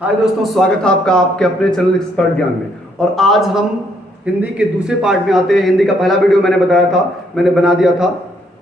हाय दोस्तों, स्वागत है आपका आपके अपने चैनल एक्सपर्ट ज्ञान में। और आज हम हिंदी के दूसरे पार्ट में आते हैं। हिंदी का पहला वीडियो मैंने बताया था, मैंने बना दिया था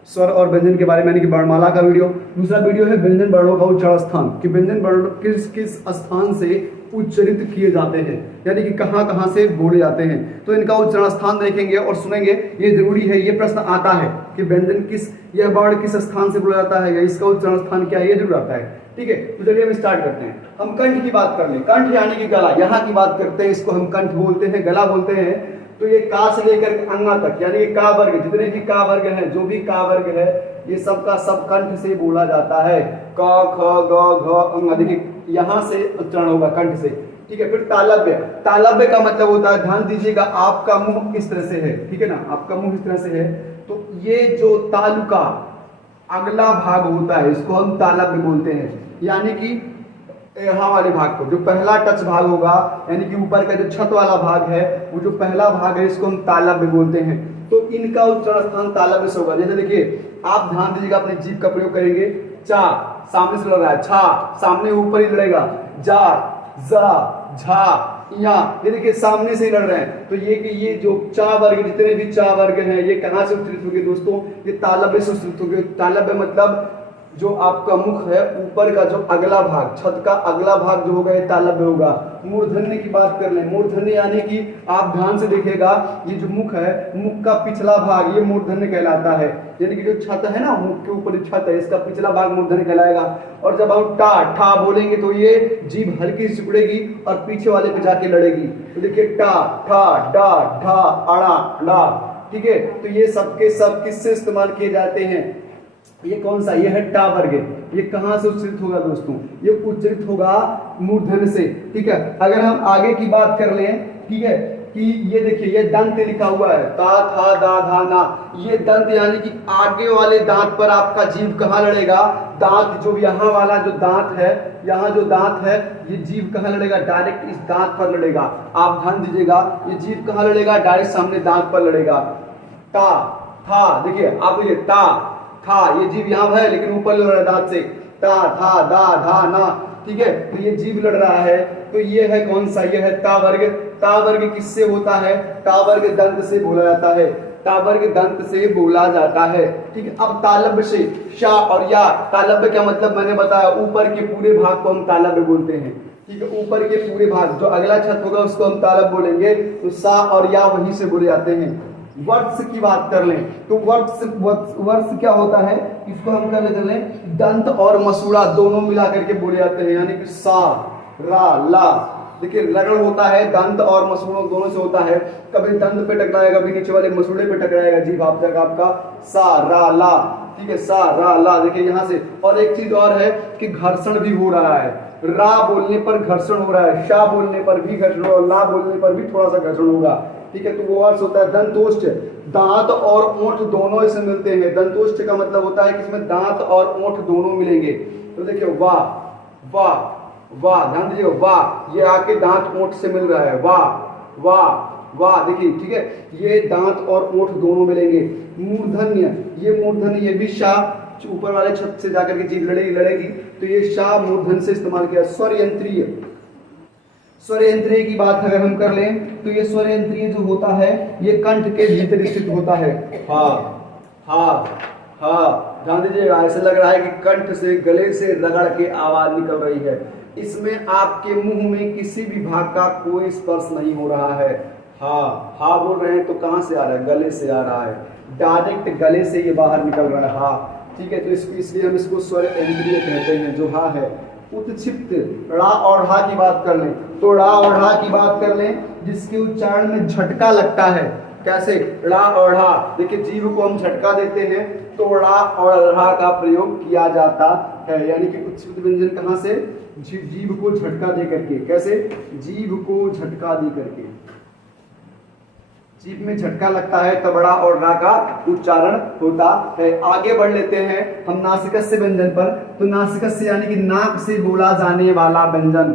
स्वर और व्यंजन के बारे में, यानी कि वर्णमाला का वीडियो। दूसरा वीडियो है व्यंजन वर्णों का उच्चारण स्थान, कि व्यंजन वर्ण किस किस स्थान से उच्चरित किए जाते हैं, यानी कि कहाँ कहाँ से बोले जाते हैं। तो इनका उच्चारण स्थान देखेंगे और सुनेंगे। ये जरूरी है, ये प्रश्न आता है कि व्यंजन किस, यह वर्ण किस स्थान से बोला जाता है या इसका उच्चारण स्थान क्या है, ये जरूर आता है। ठीक है, तो चलिए हम स्टार्ट करते हैं। हम कंठ की बात कर लें। कंठ यानी कि गला, यहाँ की बात करते हैं, इसको हम कंठ बोलते हैं, गला बोलते हैं। तो ये का से लेकर अंगा तक, यानी कि का वर्ग, जितने भी का वर्ग है, जो भी का वर्ग है, ये सब का सब कंठ से बोला जाता है। क ख ग घ अंग, देखिए यहाँ से उच्चारण होगा कंठ से। ठीक है, फिर तालव्य। तालव्य का मतलब होता है, ध्यान दीजिएगा, आपका मुंह इस तरह से है, ठीक है ना, आपका मुंह इस तरह से है। तो ये जो तालु का अगला भाग होता है, इसको हम तालव्य बोलते हैं। यानी कि यहाँ वाले भाग को, जो पहला टच भाग होगा, यानी कि ऊपर का जो छत वाला भाग है, वो जो पहला भाग है, इसको हम तालव्य बोलते हैं। तो इनका उच्चारण स्थान तालव्य से होगा। जैसे देखिए, आप ध्यान दीजिएगा, अपने जीभ का प्रयोग करेंगे। चा सामने से लड़ रहा है, छा सामने ऊपर ही लड़ेगा, जा जा झा या, ये देखिए सामने से ही लड़ रहे हैं। तो ये कि ये जो चा वर्ग, जितने भी चा वर्ग हैं, ये कहाँ से उच्चरित होंगे दोस्तों? ये तालव्य से उच्चरित होंगे। तालव्य मतलब जो आपका मुख है, ऊपर का जो अगला भाग, छत का अगला भाग जो होगा, ये तालव्य होगा। मूर्धन्य की बात कर लें। मूर्धन्य यानी कि आप ध्यान से देखिएगा, ये जो मुख है, मुख का पिछला भाग, ये मूर्धन्य कहलाता है। यानी कि जो छत है ना, मुख के ऊपर जो छत है, इसका पिछला भाग मूर्धन्य कहलाएगा। और जब हम टा ठा बोलेंगे तो ये जीभ हल्की सी सिकुड़ेगी और पीछे वाले पे जाके लड़ेगी। तो देखिए, टा ठा डा ढा अड़ा डा। ठीक है, तो ये सबके सब किससे इस्तेमाल किए जाते हैं? ये कौन सा? ये है टा वर्ग। ये कहां से उच्चरित होगा दोस्तों? ये उच्चरित होगा मूर्धन्य से। ठीक है, अगर हम आगे की बात कर लें, ठीक है, कि ये देखिए, ये दंत लिखा हुआ है, ता था दा धा ना। ये दंत यानी कि आगे वाले दांत पर आपका जीभ कहाँ लड़ेगा? दांत जो यहाँ वाला जो दांत है, यहाँ जो दांत है, ये जीभ कहाँ लड़ेगा? डायरेक्ट इस दांत पर लड़ेगा। आप ध्यान दीजिएगा, ये जीभ कहाँ लड़ेगा? डायरेक्ट सामने दांत पर लड़ेगा। ता था, देखिए आप देखिए, ता था, ये जीभ यहाँ है लेकिन ऊपर लड़ रहा है दांत से। ता था दा धा ना। ठीक है, तो ये जीभ लड़ रहा है। तो ये है कौन सा? ये है ता वर्ग। ता वर्ग किससे होता है? ता वर्ग दंत से बोला जाता है। ता वर्ग दंत से बोला जाता है। ठीक है, अब तालव्य से शा और या। तालव्य क्या मतलब मैंने बताया, ऊपर के पूरे भाग को हम तालव्य बोलते हैं। ठीक है, ऊपर के पूरे भाग, जो अगला छत होगा उसको हम तालव्य बोलेंगे। तो सा और या वहीं से बोले जाते हैं। वर्ष की बात कर लें तो वर्ष क्या होता है? इसको हम कर लेते हैं, दंत और मसूड़ा दोनों मिला करके बोले जाते हैं। यानी कि सा रा ला। देखिए, रगड़ होता है दंत और मसूड़ों दोनों से होता है। कभी दंत पे टकराएगा, कभी नीचे वाले मसूड़े पे टकराएगा जीभ आप तक आपका। सा रा ला। ठीक है, सा रा ला। देखिए यहाँ से। और एक चीज और है कि घर्षण भी हो रहा है। रा बोलने पर घर्षण हो रहा है, शा बोलने पर भी घर्षण और ला बोलने पर भी थोड़ा सा घर्षण होगा। ठीक है, तो वो अर्थ होता है दंतोष्ठ। दांत और ओंठ दोनों इसमें मिलते हैं। दंतोष्ठ का मतलब होता है कि इसमें दांत और ओंठ दोनों मिलेंगे। तो देखिए, वाह वाह वाह, ध्यान दीजिए, वाह, ये आके दांत ओंठ से मिल रहा है, वाह वाह वाह। देखिए, ठीक है, ये दांत और ओंठ दोनों मिलेंगे। मूर्धन्य, ये मूर्धन्य, ये भी शाह, ऊपर वाले छत से जाकर के जीभ लड़ेगी। तो ये शाह मूर्धन्य से इस्तेमाल किया। स्वर यंत्रीय। स्वर यंत्रीय की बात अगर हम कर लें तो ये स्वर यंत्रीय जो होता है, ये कंठ के भीतर स्थित होता है। हा हा हा, ध्यान दीजिएगा, ऐसा लग रहा है कि कंठ से, गले से रगड़ के आवाज निकल रही है। इसमें आपके मुंह में किसी भी भाग का कोई स्पर्श नहीं हो रहा है। हा हा बोल रहे हैं तो कहां से आ रहा है? गले से आ रहा है, डायरेक्ट गले से ये बाहर निकल रहा है। हा, ठीक है, तो इसलिए हम इसको स्वर इंद्रिय कहते हैं, जो हा है। उत्क्षिप्त, ड़ा और हा की बात कर लें तो ड़ा और हा की बात कर लें, जिसके उच्चारण में झटका लगता है। कैसे? ड़ा और हा। देखिए, जीभ को हम झटका देते हैं तो ड़ा और हा का प्रयोग किया जाता है। यानी कि उत्क्षिप्त व्यंजन कहां से? जीभ को झटका दे करके। कैसे? जीभ को झटका दे करके, जीभ में झटका लगता है तब ड़ा और रा का उच्चारण होता है। आगे बढ़ लेते हैं हम नासिकस्य व्यंजन पर। तो नासिकस्य यानी कि नाक से बोला जाने वाला व्यंजन।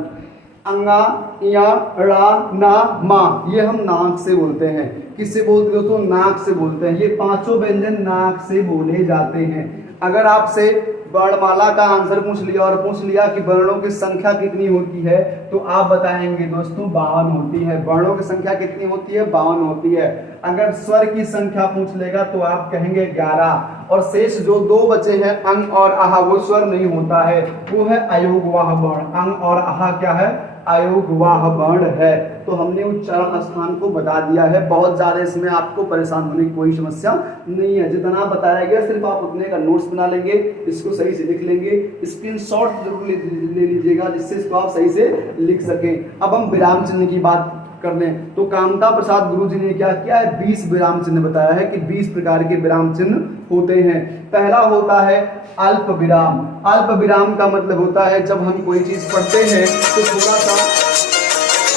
अंगा, या, ड़ा, ना, मा, ये हम नाक से बोलते हैं। किससे बोलते हो? तो नाक से बोलते हैं। ये पांचों व्यंजन नाक से बोले जाते हैं। अगर आपसे वर्णमाला का आंसर पूछ लिया और पूछ लिया कि वर्णों की संख्या कितनी होती है, तो आप बताएंगे दोस्तों 52 होती है। वर्णों की संख्या कितनी होती है? 52 होती है। अगर स्वर की संख्या पूछ लेगा तो आप कहेंगे 11, और शेष जो दो बचे हैं अंग और आह, वो स्वर नहीं होता है, वो है अयोगवाह वर्ण। अंग और आह क्या है? अयोगवाह वर्ण है। तो हमने उच्चारण स्थान को बता दिया है। बहुत ज्यादा इसमें आपको परेशान होने की कोई समस्या नहीं है। जितना बताया गया सिर्फ आप उतने का नोट्स बना लेंगे, इसको सही से लिख लेंगे, स्क्रीनशॉट जरूर ले लीजिएगा जिससे इसको आप सही से लिख सकें। अब हम विराम चिन्ह की बात कर लें तो कामता प्रसाद गुरु जी ने क्या किया है? 20 विराम चिन्ह बताया है कि 20 प्रकार के विराम चिन्ह होते हैं। पहला होता है अल्प विराम। अल्प विराम का मतलब होता है जब हम कोई चीज पढ़ते हैं तो थोड़ा सा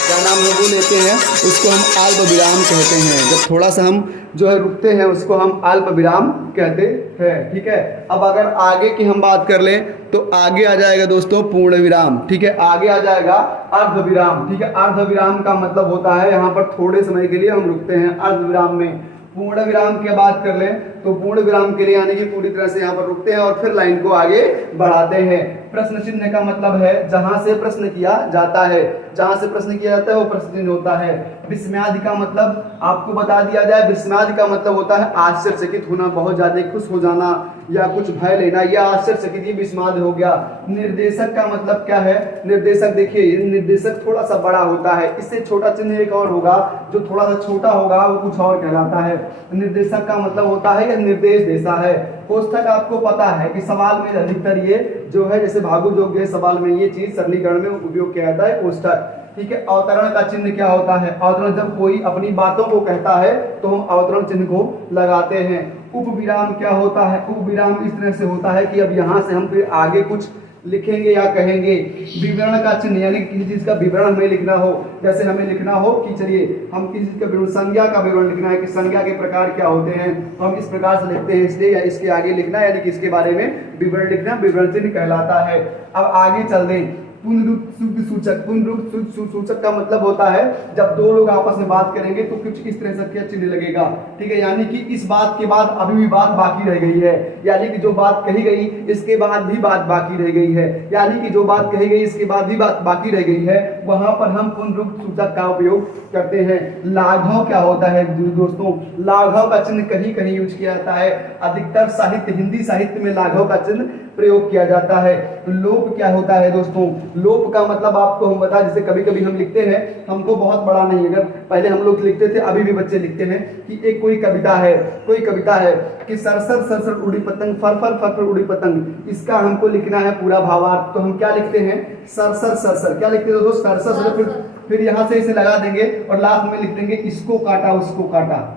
क्या नाम है वो लेते हैं, उसको हम अल्प विराम कहते हैं। जब थोड़ा सा हम जो है रुकते हैं उसको हम अल्प विराम कहते हैं। ठीक है। अब अगर आगे की हम बात कर लें तो आगे आ जाएगा दोस्तों पूर्ण विराम। ठीक है। आगे आ जाएगा अर्ध विराम। ठीक है। अर्ध विराम का मतलब होता है यहाँ पर थोड़े समय के लिए हम रुकते हैं अर्ध विराम में। पूर्ण विराम की बात कर लें तो पूर्ण विराम के लिए यानी कि पूरी तरह से यहाँ पर रुकते हैं और फिर लाइन को आगे बढ़ाते हैं। प्रश्न चिन्ह का मतलब है जहां से प्रश्न किया जाता है, जहां से प्रश्न किया जाता है वो प्रश्न चिन्ह होता है। विस्मयादि का मतलब आपको बता दिया जाए, विस्मयादि का मतलब होता है आश्चर्यचकित होना, बहुत ज्यादा खुश हो जाना या कुछ भय लेना, यह आश्चर्यचकित ही विस्मयादि हो गया। निर्देशक का मतलब क्या है? निर्देशक देखिए, निर्देशक थोड़ा सा बड़ा होता है, इससे छोटा चिन्ह एक और होगा जो थोड़ा सा छोटा होगा वो कुछ और कहलाता है। निर्देशक का मतलब होता है यह निर्देश देता है। कोष्ठक आपको पता है कि सवाल में अधिकतर ये जो है जैसे भागु योग्य सवाल में ये चीज सरलीकरण में उपयोग किया जाता है कोष्ठक। ठीक है। अवतरण का चिन्ह क्या होता है? अवतरण जब कोई अपनी बातों को कहता है तो हम अवतरण चिन्ह को लगाते हैं। उपविराम क्या होता है? उपविराम इस तरह से होता है कि अब यहाँ से हम फिर आगे कुछ लिखेंगे या कहेंगे। विवरण का चिन्ह यानी किसी चीज का विवरण हमें लिखना हो, जैसे हमें लिखना हो कि चलिए हम किसी चीज का विवरण, संज्ञा का विवरण लिखना है कि संज्ञा के प्रकार क्या होते हैं, तो हम इस प्रकार से लिखते हैं इसलिए, या इसके आगे लिखना है यानी कि इसके बारे में विवरण लिखना विवरण चिन्ह कहलाता है। अब आगे चल दें। पुनरुक्त सूचक। पुनरुक्त सूचक का मतलब होता है जब दो लोग आपस में बात करेंगे तो कुछ इस तरह से चिन्ह लगेगा। ठीक है। यानी कि इस बात के बाद अभी भी बात बाकी रह गई है, यानी कि जो बात कही गई इसके बाद भी बात बाकी रह गई है, यानी कि जो बात कही गई इसके बाद भी बात बाकी रह गई है, वहां पर हम पुनरुक्त सूचक का उपयोग करते हैं। लाघव क्या होता है दोस्तों? लाघव का चिन्ह कहीं कहीं यूज किया जाता है, अधिकतर साहित्य, हिंदी साहित्य में लाघव का चिन्ह प्रयोग किया जाता है। लोप क्या होता है दोस्तों? लोप का मतलब आपको हम बता, जैसे कभी कभी हम लिखते हैं, हमको बहुत बड़ा नहीं, अगर पहले हम लोग लिखते थे अभी भी बच्चे लिखते हैं कि एक कोई कविता है कि सरसर सरसर उड़ी पतंग, फर फर फर फर उड़ी पतंग, इसका हमको लिखना है पूरा भावार्थ, तो हम क्या लिखते हैं? सरसर सरसर। क्या लिखते हैं दोस्तों? सरसर सरसर। फिर यहाँ से इसे लगा देंगे और लास्ट में लिख देंगे इसको काटा उसको काटा,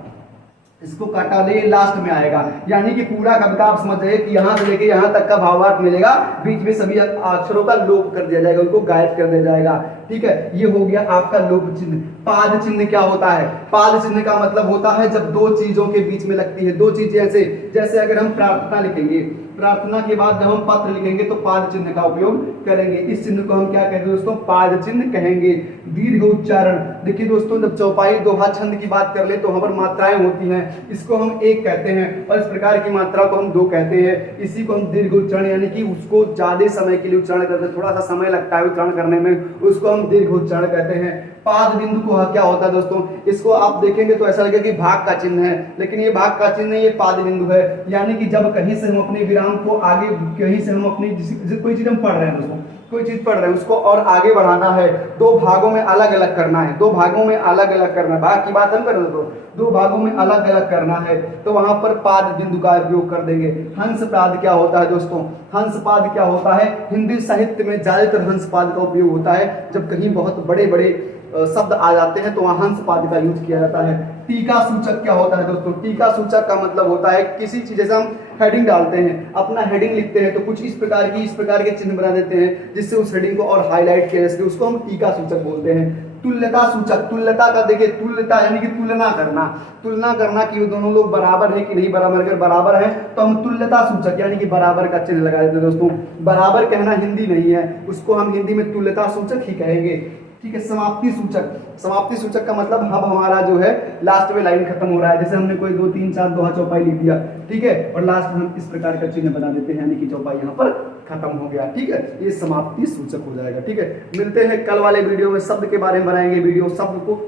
इसको काटा ले, लास्ट में आएगा। यानी कि पूरा कविता आप समझ जाइए कि यहाँ से लेके यहाँ तक का भावार्थ मिलेगा, बीच में सभी अक्षरों का लोप कर दिया जाएगा, उनको गायब कर दिया जाएगा। ठीक है। ये हो गया आपका लोप चिन्ह। पाद चिन्ह क्या होता है? पाद चिन्ह का मतलब होता है जब दो चीजों के बीच में लगती है, दो चीजें ऐसे, जैसे अगर हम प्रार्थना लिखेंगे, प्रार्थना के बाद जब हम पत्र लिखेंगे तो पाद चिन्ह का उपयोग करेंगे। इस चिन्ह को हम क्या कहते हैं दोस्तों? पाद चिन्ह कहेंगे। दीर्घ उच्चारण देखिए दोस्तों, जब चौपाई दोहा छंद की बात कर ले तो वहां पर मात्राएं होती हैं, इसको हम एक कहते हैं और इस प्रकार की मात्रा को हम दो कहते हैं। इसी को हम दीर्घ उच्चारण यानी कि उसको ज्यादा समय के लिए उच्चारण करते हैं, थोड़ा सा समय लगता है उच्चारण करने में, उसको हम दीर्घ उच्चारण कहते हैं। पाद बिंदु को क्या होता है दोस्तों? इसको आप देखेंगे तो ऐसा लगेगा कि भाग का चिन्ह है, लेकिन ये भाग का चिन्ह नहीं, ये पाद बिंदु है। यानी कि जब कहीं से हम अपने विराम को आगे, कहीं से हम अपनी कोई चीज हम पढ़ रहे हैं दोस्तों, कोई चीज पढ़ रहे हैं उसको और आगे बढ़ाना है, दो भागों में अलग अलग करना है, दो भागों में अलग अलग करना है, भाग की बात हम कर रहे हो, दो भागों में अलग अलग करना है, तो वहां पर पाद बिंदु का उपयोग कर देंगे। हंस पाद क्या होता है दोस्तों? हंस पाद क्या होता है? हिंदी साहित्य में ज्यादातर हंस पाद का उपयोग होता है जब कहीं बहुत बड़े बड़े शब्द आ जाते हैं तो वहां हंस पाद का यूज किया जाता है। टीका सूचक क्या होता है दोस्तों? टीका सूचक का मतलब होता है किसी चीज, जैसे हम हेडिंग डालते हैं, अपना हेडिंग लिखते हैं तो कुछ इस प्रकार के चिन्ह बना देते हैं जिससे उस हेडिंग को और हाईलाइट किया जाए, उसको हम टीका सूचक बोलते हैं। तुल्यता सूचक, तुल्यता का देखिए, तुल्यता यानी कि तुलना करना कि वो दोनों लोग बराबर है कि नहीं बराबर, अगर बराबर है तो हम तुल्यता सूचक यानी कि बराबर का चिन्ह लगा देते हैं दोस्तों। बराबर कहना हिंदी नहीं है, उसको हम हिंदी में तुल्यता सूचक ही कहेंगे। ठीक है। समाप्ति सूचक, समाप्ति सूचक का मतलब अब हमारा जो है लास्ट में लाइन खत्म हो रहा है। जैसे हमने कोई 2 3 4 दोहा चौपाई लिख दिया, ठीक है, और लास्ट में हम इस प्रकार का चिन्ह बना देते हैं, यानी कि चौपाई यहाँ पर खत्म हो गया, ठीक है। ये समाप्ति सूचक हो जाएगा, ठीक है। मिलते हैं कल वाले वीडियो में, शब्द के बारे में बनाएंगे वीडियो, शब्द को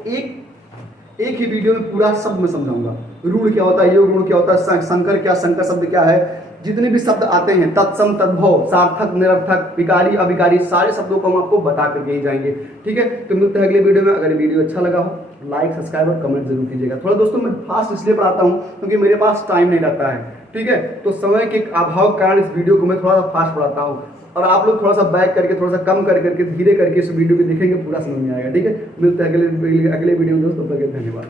एक ही वीडियो में पूरा शब्द में समझाऊंगा। रूढ़ क्या होता है, योग गुण क्या होता है, संकर क्या, संकर शब्द क्या है, जितने भी शब्द आते हैं, तत्सम तद्भव, सार्थक निरर्थक, विकारी अविकारी, सारे शब्दों को हम आपको बता करके ही जाएंगे, ठीक है। तो मिलते हैं अगले वीडियो में। अगर वीडियो अच्छा लगा हो लाइक सब्सक्राइब और कमेंट जरूर कीजिएगा। थोड़ा दोस्तों मैं फास्ट इसलिए पढ़ाता हूँ क्योंकि मेरे पास टाइम नहीं रहता है, ठीक है। तो समय के अभाव के कारण इस वीडियो को मैं थोड़ा सा फास्ट पढ़ाता हूँ, और आप लोग थोड़ा सा बैक करके, थोड़ा सा कम करके, धीरे करके इस वीडियो को देखेंगे, पूरा समझ में आएगा, ठीक है। मिलते हैं अगले वीडियो में दोस्तों, धन्यवाद।